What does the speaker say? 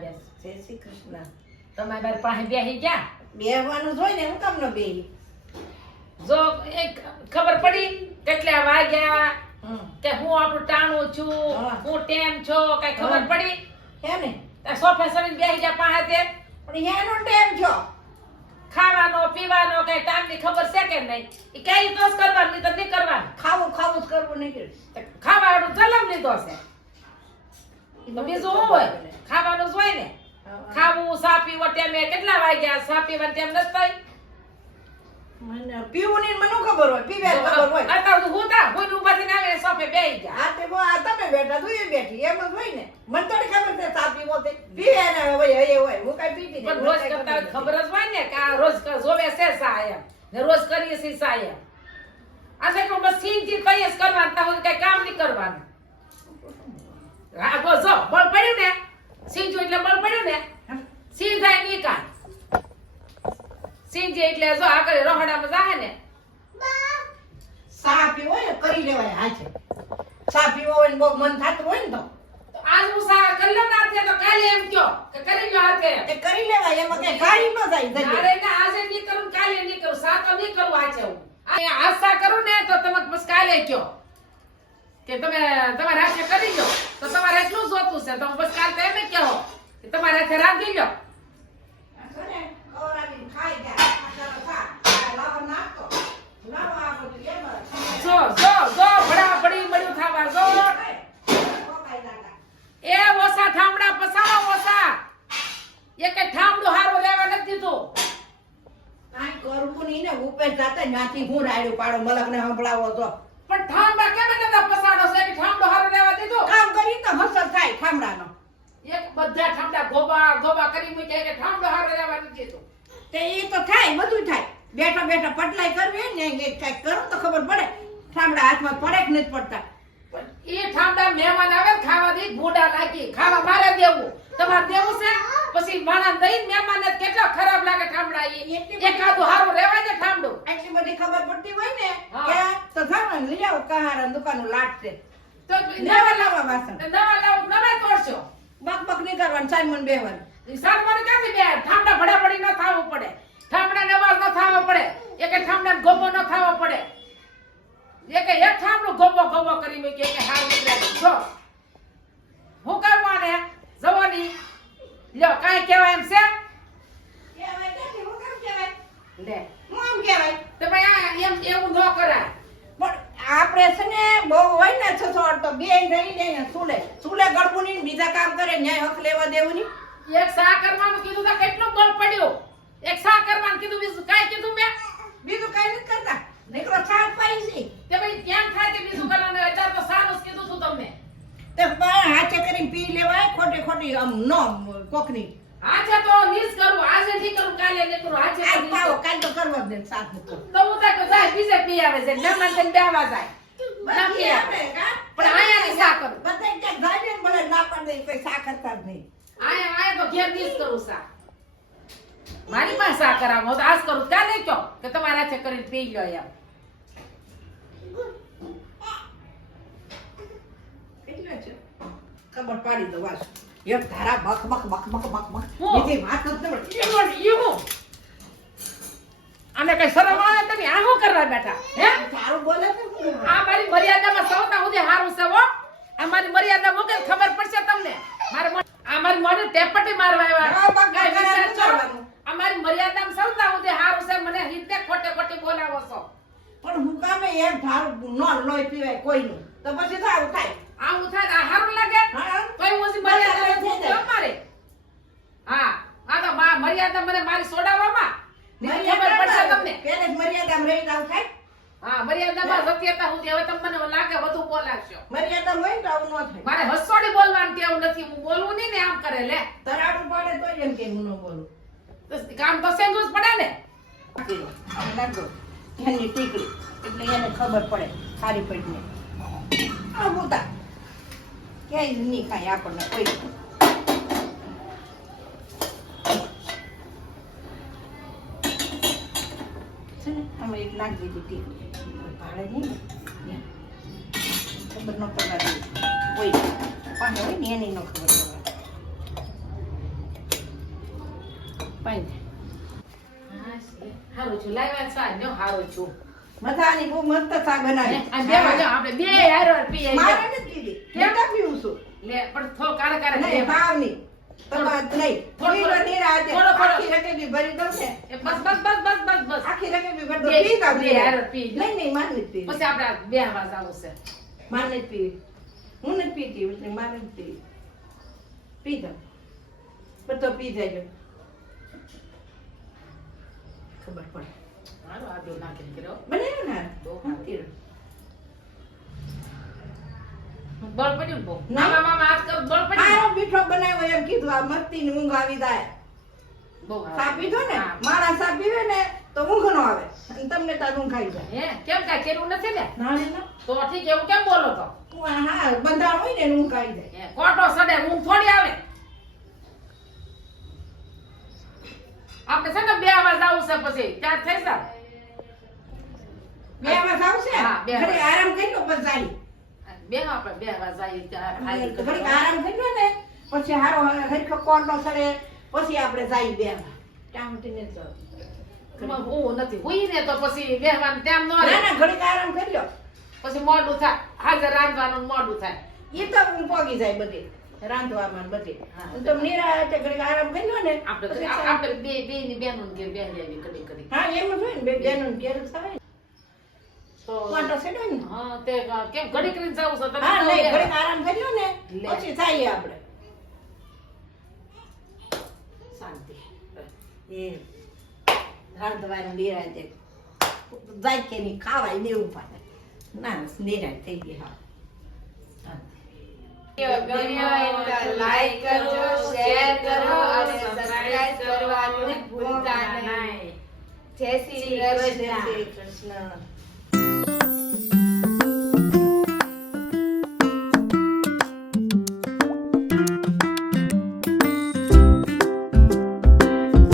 જય શ્રી કૃષ્ણ. તમારી બાર પાસે બેસી ગયા? બેહવાનું જોઈ ને હું કામ ન બેહી? જો એક ખબર પડી કેટલા વાગ્યા? કે હું આપણું ટાણું છું હું. ટેમ છો કઈ ખબર પડી? હે ને? સોફે સરીને બેસી ગયા પાસે તે પણ હેનો ટેમ છો. ખાવાનો પીવાનો કઈ ટાઈમની ખબર છે કે નહીં? એ કઈ તો કરવાનું તો નહીં કરવાનું. ખાવું ખાવું જ કરવું નહીં ખાવાનું જલમ લીધો છે. તો બીજું શું હોય? ખાવાનું જ હોય ને. ખાવું સા પીવો ટાઈમે કેટલા વાગ્યા? સા પીવા ટાઈમ નથી થઈ? મને પીવું નહીં મને ખબર હોય. પીવે ખબર હોય. અત્યારે હું તા કોઈ ઊભા થઈને આવે સોફે બેસી ગયા. આ તે આ તમે બેઠા તું એ બેઠી એમ જ હોય ને. મને તો ખબર છે ચા પીવો તે પીવે ને હોય એ હોય. હું કઈ પીતી પણ રોજ કરતા ખબર જ હોય ને કે આ રોજ જોવે છે સા એમ. ને રોજ કરીએ છીએ સા એમ. આ છે કે બસ સીનથી કરીએ કરવાનું. તા સુધી કઈ કામ નહીં કરવાનું. હા જો બળ પડ્યું ને? સીન એટલે બળ પડ્યું ને? નથી. થાય કાંઈ સીન એટલે જો આગળ રોહડામાં જાહે ને? ચા પીવો હોય ને કરી લેવાય હાચે ચા પીવો હોય ને બહુ મન થતું હોય ને તો. આજ હું સા કરી લઉં ના તો કાલે એમ કયો કે કરી લ્યો હાથે. કરી લેવાય એમાં કઈ ગાડી ન જાય અરે ના આજે નહીં કરું કાલે નહીં કરું સા તો નહીં કરું આજે હું. આ સા કરું ને તો તમે બસ કાલે કયો. કે તમે તમારે હાથે કરી લો તો તમારે એટલું જોતું છે. તો બસ કાલ તો એમ કહો કે તમારે હાથે રાંધી લો ને, જ. જો જો જો ભડા ભડી મળ્યું થાવા જો. એ ઓસા ઠામડા પસાવો ઓસા એક ઠામડું હારું લેવા નથી દીધું. કાંઈ કરવું નહીં ને. ઉપર જાતે નાથી હું રાયડું પાડો. મલકને સંભળાવો તો. પણ ઠામડા કેમ નતા પસાડો છે? કે ઠામડો હારો લેવા દીધો. કામ કરી તો હસર થાય ઠામડાનો. એક બધા ઠામડા ગોબા ગોબા કરી મૂકે કે ઠામડો હારો લેવા નથી દીધું. તે એ તો થાય બધું થાય. બેઠા બેઠા પટલાઈ કરવી ને કાંઈક કરું તો ખબર પડે. ઠામડા હાથમાં પડે કે નથી પડતા. પણ એ ઠામડા મહેમાન આવે ખાવા દે ભૂડા નાખી ખાવા મારે દેવું. તમારે દેવું છે? પછી માણા દઈ મહેમાન કેટલા ખરાબ લાગે ઠામડા એ એકાદું હારું રેવાય ને ઠામડું. એટલી બધી ખબર પડતી હોય ને. કે તો ને લઈ આવો કહારા દુકાનનું લાટ છે. તો નવા લાવવા વાસણ. નવા લાવું નવા તોડશો? બક બક નહીં કરવાનું સાઈમન બેહવાનું. સાઈમન ક્યાંથી બે ઠામડા ભડાભડી ન થાવું પડે. ઠામડા નવા ન થાવો પડે. એક ઠામડા ગોબો ન થાવો પડે. એક એક ઠામડું ગોબો ગોબો કરી મૂકીએ કે હાર નીકળે જો હું કરવા ને જવાની લ્યો કાંઈ કહેવાય એમ છે? કહેવાય ક્યાંથી? હું કેમ કહેવાય? લે. હું આમ કહેવાય. તમે આ એમ એવું ન કરાય. પણ આપણે છે ને બહુ હોય ને છસો તો બે રહી જાય ને સુલે. સુલે ગળવું નહીં બીજા કામ કરે ન્યાય હક લેવા દેવું નહીં એક સા કરવાનું કીધું તો કેટલું બળ પડ્યું? એક સા કરવાનું કીધું બીજું કાંઈ કીધું મેં? બીજું કઈ નથી કરતા. નીકળો સાત પાઈ છે તે ભાઈ કેમ થાય કે બીજું કરવાનું અત્યારે તો સારું જ કીધું તું તમને તે પણ હાથે કરીને પી લેવાય ખોટે ખોટી આમ નો કોકની. આજે તો નીસ કરું આજે થી કરું કાલે ને કરું આજે આજ પાવો કાલ તો કરવા જ દે સાથે તો હું તો જાય બીજે પી આવે છે મહેમાન તને બેવા જાય. નથી આપે. કા? પણ આયાની સા કરું? બધા ક્યાંક જાય ને ભલે ના પાડે કોઈ સા કરતા જ નહીં. આયા આયા તો ઘેર નીસ કરું સા. મારી પાસે સા કરાવો તો આજ કરું કાલે કહો કે તમારે છે કરીને પી લ્યો એમ. છે. ખબર પાડી દો વાસ એક ધારા બક બક બક બક બક બક. બીજી વાત જ ન આને કઈ શરમ આવે તમે આ શું કરવા બેઠા? હે? સારું બોલે આ મારી મર્યાદામાં સૌતા સુધી હારું છે હો. આ મારી મર્યાદા વગર ખબર પડશે તમને. મારે આ મારી મોઢે ટેપટી મારવા આવ્યા. અમારી મર્યાદામાં સૌતા સુધી હારું છે મને હિતે ખોટે ખોટી બોલાવો છો. પણ હું કામે એક ધારું ન લોય પીવાય કોઈનું. તો પછી તો આવું થાય. આવું થાય તો આ હારું લાગે? હા. કઈ ઓછી મર્યાદા નથી અમારે. હા આ તો બા મર્યાદા મને મારી સોડાવવામાં? ખબર પડશે તમને? પેલે જ મર્યાદામાં રહી આવું થાય. હા મર્યાદામાં સત્યતા સુધી હવે તમને લાગે વધુ બોલાવશો. મર્યાદામાં હોય તો આવું ન થાય. મારે હસોડી બોલવાનું ટેવ નથી હું બોલવું નહીં ને આમ કરે લે. તરાડું પડે તો એમ કે હું ન બોલું. કામ તો જ પડે ને. લાગો એની ટીકડી. એટલે એને ખબર પડે ખારી પેટને. આ બોતા ક્યાંય નહીં ખાય આપણને કોઈ આમાં એક નાખી દીધી ભાડે નહીં ખબર ન પડવા કોઈ ને એની ન ખબર પડવા છે. હારું છું. લાવ્યા આ હારું છું. મજાની બહુ મસ્ત ચા બનાવી. આ બે વાગ્યા આપણે બે હારો પીએ મારે નથી પીવી કેમ? પીવું છું. લે પણ થો કારે કારે નહીં તમારે નહીં. ખબર પડે. હારું આદુ નાખીને કર્યો. બનાવ્યું ને? બહુ હા, સારું. બળ પડ્યું બહુ? નહીં. મામા મામા આજકાલ બળ પડ્યું આરો મીઠો બનાવ્યો એમ કીધું આ મસ્તી ની ઊંઘ આવી જાય. બહુ ને. મારા ને તો ઊંઘ નો આવે. અને તમને તાર ઊંઘ આવી જાય. હે કેમ કાંઈ કેરું નથી ને? ના રે તો ઠીક એવું કેમ બોલો તો? હા બંધાણ હોય ને ઊંઘ આવી જાય. કોટો સડે ઊંઘ થોડી આવે. આપણે છે ને બે આવાજ આવશે પછી. ત્યાં થઈ જાય બે આવાજ આવશે? હા, બે આવાજ. આરામ કરી લો પછી જાય બે આપણે બે આવાજ આવી ત્યાં ઘરે આરામ કરી લો ને પછી હારો હરખો કોણ નો સડે પછી આપણે જાય બે ત્યાં સુધી ને જાઓ. હું નથી હુઈ ને તો પછી બેહવાનું તેમ ન ના ના ઘડીક આરામ કરી લો પછી મોડું થાય. હાજર રાંધવાનું મોડું થાય. એ તો હું પોગી જાય બધી. રાંધવામાં બધે. તો નીરા નિરાતે ઘડીક આરામ કર્યો ને આપણે આપણે બે બે ની બેનું ઘેર બે લેવી કડી કડી હા એમ જ હોય ને બે બેનું ઘેર થાય. ને? હા તે કેમ ઘડી કરીને જાવું છે? તમે હા તો નહીં બે- ઘડીક આરામ કરી લો ને લે. પછી જઈએ આપણે. શાંતિ. એ રાંધવાનું નિરાતે. જાય ખાવાય ને એવું પાડે. ના નિરાય થઈ ગઈ હા. ગમ્યો હોય તો like કરજો, શેર કરો અને સબસ્ક્રાઇબ કરવાનું ભૂલતા નહીં. જય શ્રી કૃષ્ણ